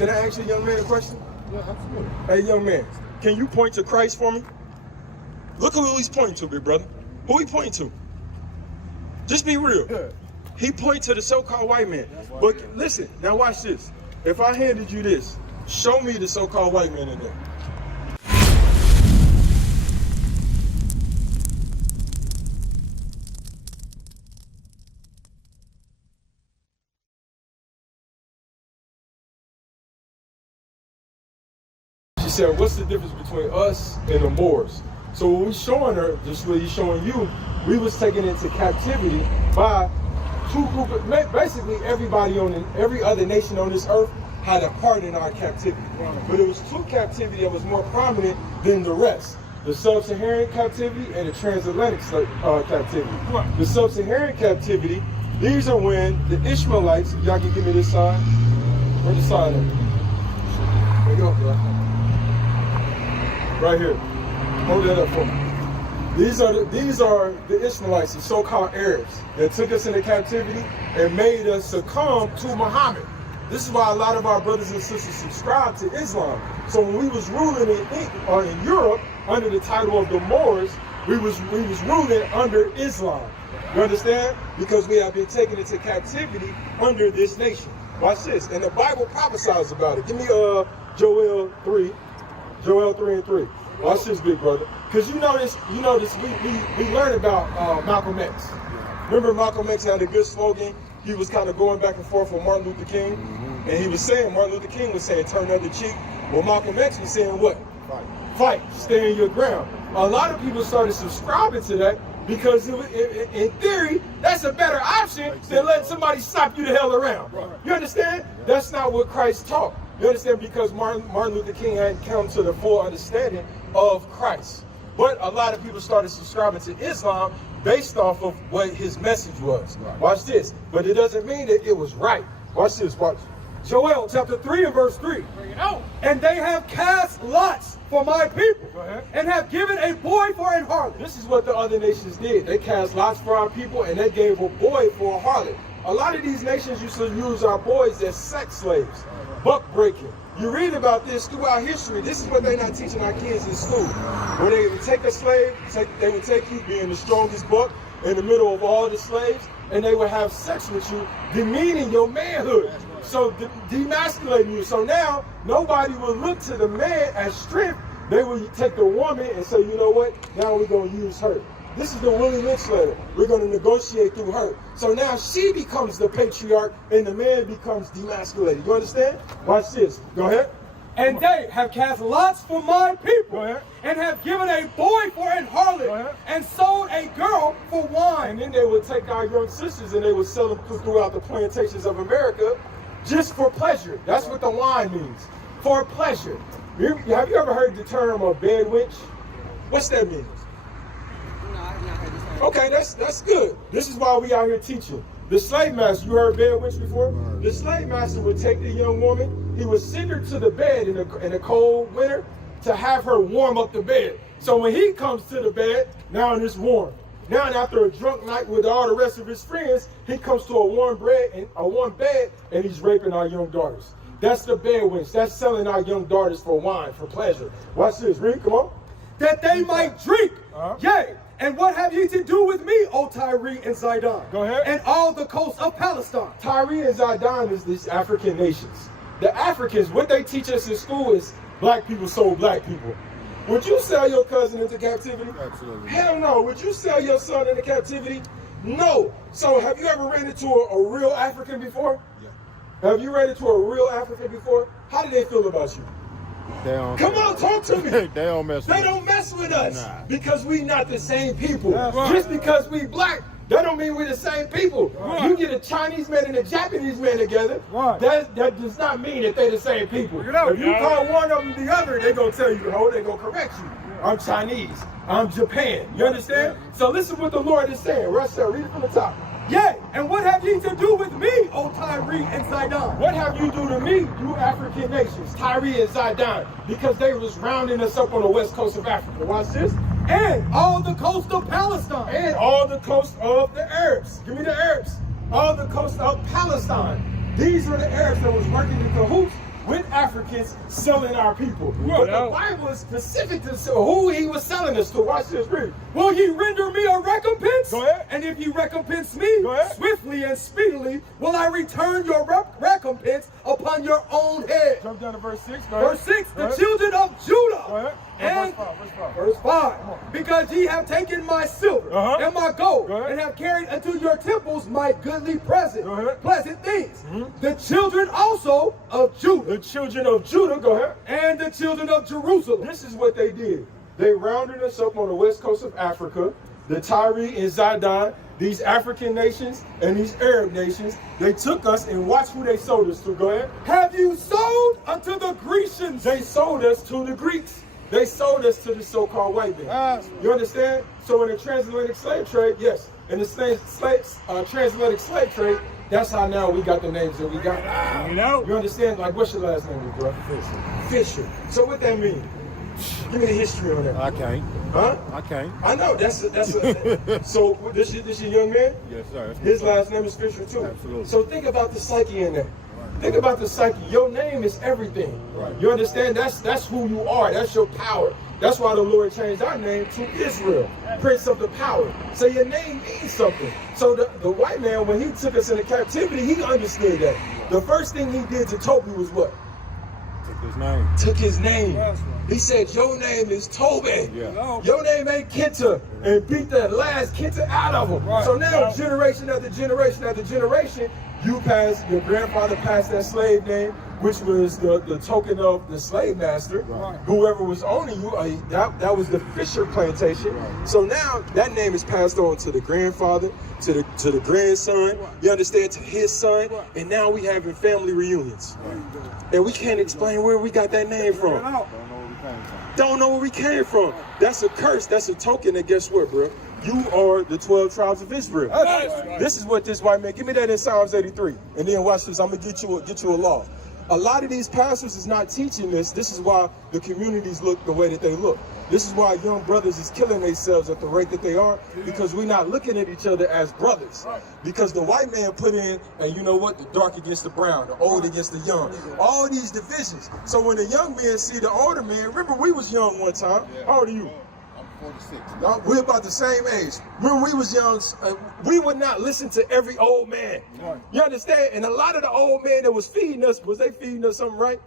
Can I ask you, young man, a question? Yeah, absolutely. Hey, young man, can you point to Christ for me? Look who he's pointing to, big brother. Who he pointing to? Just be real. Yeah. He points to the so-called white man. But listen, now watch this. If I handed you this, show me the so-called white man in there. She said, what's the difference between us and the Moors? So what we're showing her, just what he's showing you, we was taken into captivity by two groups. Basically, every other nation on this earth had a part in our captivity. But it was two captivity that was more prominent than the rest. The sub-Saharan captivity and the transatlantic captivity. The sub-Saharan captivity, these are when the Ishmaelites, y'all can give me this sign. Where's the sign at? There you go, bro. Right here. Hold that up for me. These are the Ishmaelites, the so-called Arabs, that took us into captivity and made us succumb to Muhammad. This is why a lot of our brothers and sisters subscribe to Islam. So when we was ruling in Europe under the title of the Moors, we was ruling under Islam. You understand? Because we have been taken into captivity under this nation. Watch this. And the Bible prophesies about it. Give me Joel 3 and 3. Watch this, big brother. Because you notice, we learned about Malcolm X. Remember Malcolm X had a good slogan. He was kind of going back and forth with Martin Luther King. And he was saying, Martin Luther King was saying, turn the other cheek. Well, Malcolm X was saying what? Fight. Stay in your ground. A lot of people started subscribing to that because in theory, that's a better option than letting somebody slap you the hell around. You understand? That's not what Christ taught. You understand? Because Martin Luther King hadn't come to the full understanding of Christ. But a lot of people started subscribing to Islam based off of what his message was. Watch this. But it doesn't mean that it was right. Watch this. Watch. Joel chapter 3 and verse 3. Bring it out. And they have cast lots for my people, and have given a boy for an harlot. This is what the other nations did. They cast lots for our people, and they gave a boy for a harlot. A lot of these nations used to use our boys as sex slaves, buck breaking. You read about this throughout history. This is what they're not teaching our kids in school. When they would take a slave, they would take you being the strongest buck in the middle of all the slaves, and they would have sex with you, demeaning your manhood. So demasculating you. So now nobody will look to the man as strength. They will take the woman and say, you know what? Now we're going to use her. This is the Willie Lynch letter. We're going to negotiate through her. So now she becomes the patriarch and the man becomes demasculated. You understand? Watch this. Go ahead. And they have cast lots for my people, and have given a boy for an harlot, and sold a girl for wine. And then they would take our young sisters and they would sell them throughout the plantations of America just for pleasure. That's what the wine means. For pleasure. Have you ever heard the term of bed wench? What's that mean? No, I've not heard this term. Okay, that's good. This is why we out here teaching. The slave master, you heard bed wench before? The slave master would take the young woman, he would send her to the bed in a cold winter to have her warm up the bed. So when he comes to the bed, now it's warm. Now after a drunk night with all the rest of his friends, he comes to a warm bed and he's raping our young daughters. That's the bed wench. That's selling our young daughters for wine, for pleasure. Watch this, read, come on. That they might drink. Yea, and what have ye to do with me, O Tyre and Zidon? Go ahead. And all the coast of Palestine. Tyre and Zidon is these African nations. The Africans, what they teach us in school is black people sold black people. Would you sell your cousin into captivity? Absolutely. Hell no. Would you sell your son into captivity? No. So have you ever ran into a real African before? Yeah. Have you ran into a real African before? How do they feel about you? They don't. Come on, talk to me. They don't mess with us. They don't mess with us. Nah. Because we not the same people. Right. Just because we black, that don't mean we're the same people. Right. You get a Chinese man and a Japanese man together, that does not mean that they're the same people. If you call one of them the other, they're going to tell you, oh, they're going to correct you. I'm Chinese. I'm Japan. You understand? So listen what the Lord is saying. Right there, read it from the top. Yea, and what have ye to do with me, O Tyre and Zidon? What have you do to me, you African nations, Tyre and Zidon? Because they was rounding us up on the west coast of Africa. Watch this. And all the coast of Palestine. And all the coast of the Arabs. Give me the Arabs. All the coast of Palestine. These are the Arabs that was working in cahoots with Africans selling our people. But the Bible is specific to who he was selling us to. Watch this, read. Will ye render me a recompense? Go ahead. And if ye recompense me, Go ahead. swiftly and speedily will I return your recompense upon your own head. Jump down to verse 6. Go ahead. Verse 6, Go the ahead. children of Judah. Go ahead. And Verse 5. verse 5, because ye have taken my silver and my gold, Go ahead. and have carried unto your temples my goodly present, Go ahead. pleasant things. The children also of Judah The children of Judah, go ahead. and the children of Jerusalem. This is what they did. They rounded us up on the west coast of Africa. The Tyre and Zidon, these African nations and these Arab nations, they took us and watch who they sold us to. Go ahead. Have you sold unto the Grecians? They sold us to the Greeks. They sold us to the so-called white man. You understand? So in the transatlantic slave trade, yes, in the transatlantic slave trade, that's how now we got the names that we got. You know? You understand? Like, what's your last name, bro? Fisher. So what that mean? Give me the history on that. I can't. Huh? I can't. I know. So this your young man? Yes, sir. His last name is Fisher too. Absolutely. So think about the psyche in that. Think about the psyche. Your name is everything. Right. You understand? That's who you are. That's your power. That's why the Lord changed our name to Israel, Prince of the Power. So your name means something. So the white man, when he took us into captivity, he understood that. The first thing he did to Toby was what? Took his name. Took his name. He said, your name is Toby. Yeah. Your name ain't Kenta, and beat the last Kenta out of him. So now generation after generation after generation, your grandfather passed that slave name, which was the token of the slave master. Whoever was owning you, that was the Fisher plantation. So now that name is passed on to the grandfather, to the grandson, you understand, to his son, and now we having family reunions. And we can't explain where we got that name from. Don't know where we came from. That's a curse. That's a token that, guess what, bro? You are the 12 tribes of Israel. This is what this white man, give me that in Psalms 83. And then watch this, I'm gonna get you a law. A lot of these pastors is not teaching this. This is why the communities look the way that they look. This is why young brothers is killing themselves at the rate that they are, because we're not looking at each other as brothers. Because the white man put in, and you know what, the dark against the brown, the old against the young, all these divisions. So when the young men see the older men, remember we was young one time. How old are you? 46. We're about the same age. When we was young, we would not listen to every old man. You understand? And a lot of the old men that was feeding us, was they feeding us something right?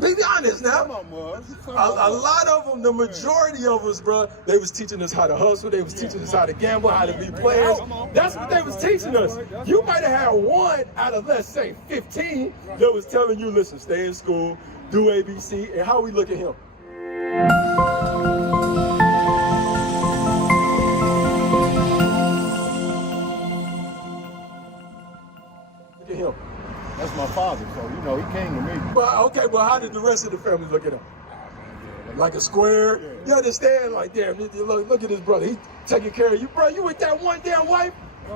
Be honest now. A lot of them, the majority of us, bro, they was teaching us how to hustle. They was teaching us how to gamble, how to be players. That's what they was teaching us. You might have had one out of, let's say, 15 that was telling you, listen, stay in school, do ABC, and how we look at him. Him. That's my father, so you know he came to me. But okay, well, how did the rest of the family look at him? Like a square? You understand? Like, damn, look at this brother. He taking care of you, bro. You with that one damn wife?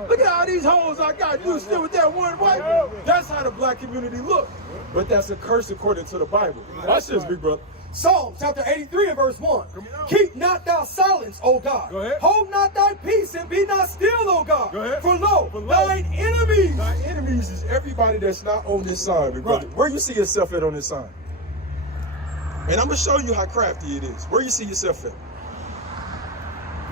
Look at all these hoes I got. You still with that one wife? That's how the black community look. But that's a curse according to the Bible. Watch this, big brother. Psalms chapter 83 and verse 1. Keep not thou silence, O God. Go ahead. Hold not thy peace and be not still, O God. Go ahead. For lo, thine enemies. Thine enemies is everybody that's not on this sign, big brother. Where you see yourself at on this sign? And I'm going to show you how crafty it is. Where you see yourself at?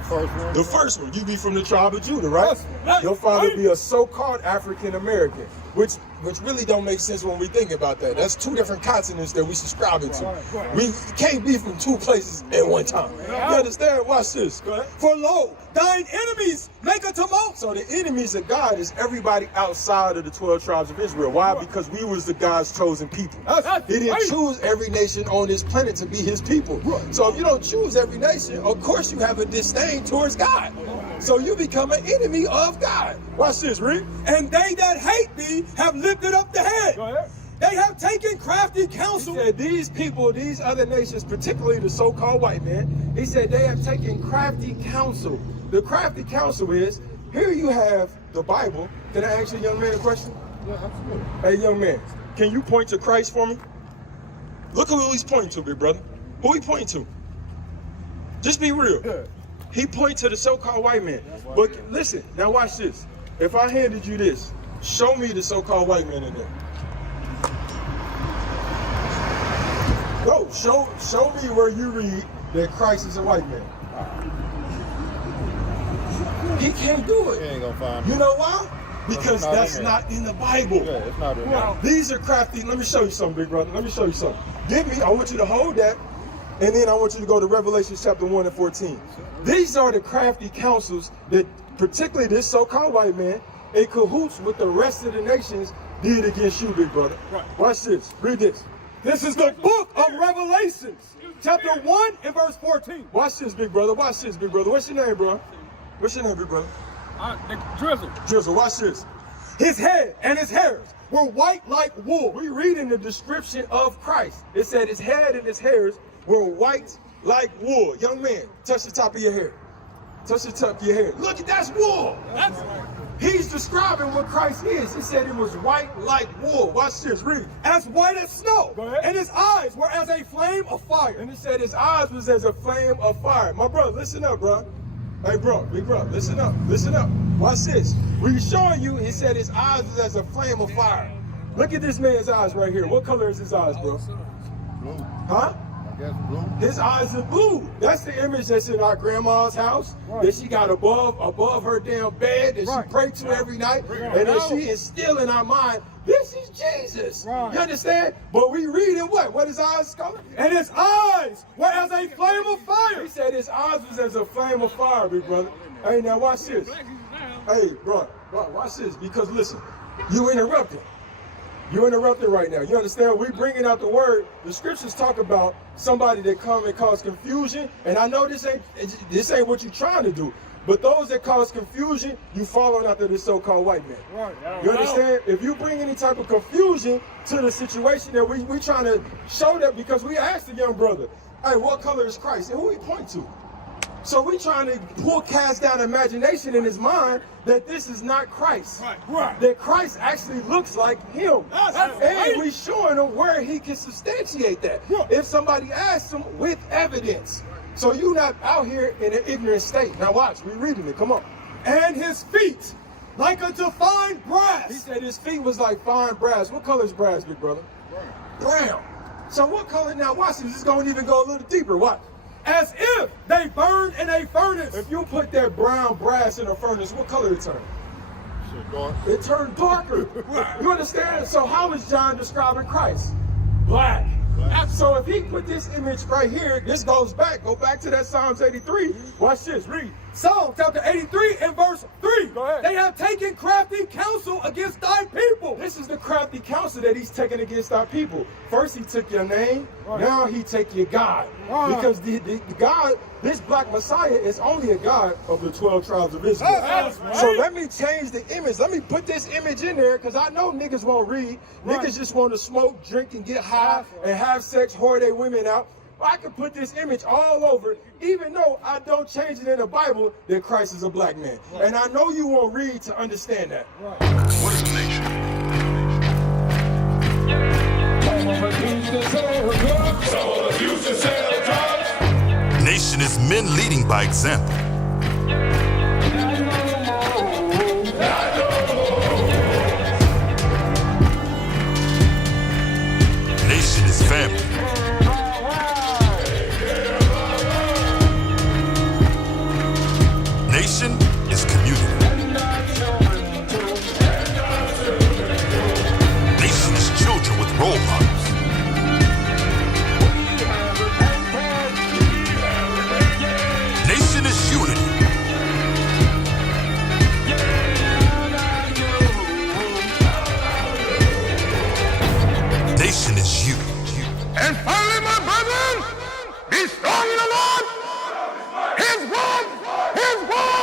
First one. The first one, you be from the tribe of Judah, right? Your father be a so-called African American, which really don't make sense when we think about that. That's two different continents that we subscribing to. We can't be from two places at one time. You understand? Watch this. Go ahead. For lo, thine enemies make a tumult. So the enemies of God is everybody outside of the 12 tribes of Israel. Why? Because we was the God's chosen people. He didn't choose every nation on this planet to be his people. So if you don't choose every nation, of course you have a disdain towards God. So you become an enemy of God. Watch this, read. And they that hate thee have lifted up the head. Go ahead. They have taken crafty counsel. He said these people, these other nations, particularly the so-called white man, he said they have taken crafty counsel. The crafty counsel is, here you have the Bible. Can I ask you, young man, a question? Yeah, absolutely. Hey, young man, can you point to Christ for me? Look who he's pointing to, big brother. Who he pointing to? Just be real. He points to the so-called white man. But listen, now watch this. If I handed you this, show me the so-called white man in there. show me where you read that Christ is a white man. He can't do You it. ain't gonna find You it. know why? Because It's not that's in there. not in the Bible. Yeah, it's not in there. These are crafty. Let me show you something, big brother. Let me show you something. I want you to hold that, and then I want you to go to Revelation chapter 1 and 14. These are the crafty counsels that particularly this so-called white man in cahoots with the rest of the nations did against you, big brother. Right. Watch this. Read this. This is the book of Revelations, chapter 1 and verse 14. Watch this, big brother. Watch this, big brother. What's your name, bro? What's your name, big brother? Drizzle. Drizzle, watch this. His head and his hairs were white like wool. We read in the description of Christ. It said his head and his hairs were white like wool. Young man, touch the top of your hair. Touch the top of your hair. Look, that's wool. He's describing what Christ is. He said it was white like wool. Watch this, read. As white as snow. Go ahead. And his eyes were as a flame of fire. And he said his eyes was as a flame of fire. My brother, listen up, bro. Hey, bro, big bro, listen up, listen up. Watch this. We're showing you, he said his eyes was as a flame of fire. Look at this man's eyes right here. What color is his eyes, bro? Blue. Huh? I guess blue. His eyes are blue. That's the image that's in our grandma's house, that she got above her damn bed, that she prayed to every night, and that she is still in our mind, this is Jesus. You understand? But we read in what? What his eyes color? And his eyes were as a flame of fire. He said his eyes was as a flame of fire, big brother. Hey, now watch this. Hey, bro, watch this. Because listen, you interrupted. You interrupted right now. You understand? We bringing out the word. The scriptures talk about somebody that come and cause confusion. And I know this ain't what you're trying to do. But those that cause confusion, you following after this so-called white man. Right. You understand? If you bring any type of confusion to the situation that we trying to show that, because we asked the young brother, hey, what color is Christ? And who he point to? So we trying to cast down imagination in his mind that this is not Christ. Right. That Christ actually looks like him. And we showing him where he can substantiate that. If somebody asks him with evidence. So you not out here in an ignorant state. Now watch, we reading it, come on. And his feet like unto fine brass. He said his feet was like fine brass. What color is brass, big brother? Brown. So what color, now watch this, it's gonna even go a little deeper, watch. As if they burned in a furnace. If you put that brown brass in a furnace, what color it turn? Shit, dark. It turned darker. You understand? So how is John describing Christ? Black. So if he put this image right here, this go back to that Psalms 83. Watch this, read. Psalm chapter 83 and verse 3. Go ahead. They have taken crafty counsel against thy people. This is the crafty counsel that he's taking against our people. First he took your name, now he take your God. Because the God, this black Messiah is only a God of the 12 tribes of Israel. That's right. So let me change the image. Let me put this image in there because I know niggas won't read. Niggas just want to smoke, drink, and get high and have sex, whore their women out. I can put this image all over, even though I don't change it in the Bible that Christ is a black man. And I know you won't read to understand that. What is the nation? Nation is men leading by example. Nation is family. Nation is community. Nation is children with role models. Nation is unity. Nation is you. And finally, my brethren, be strong in the Lord, His word, His word.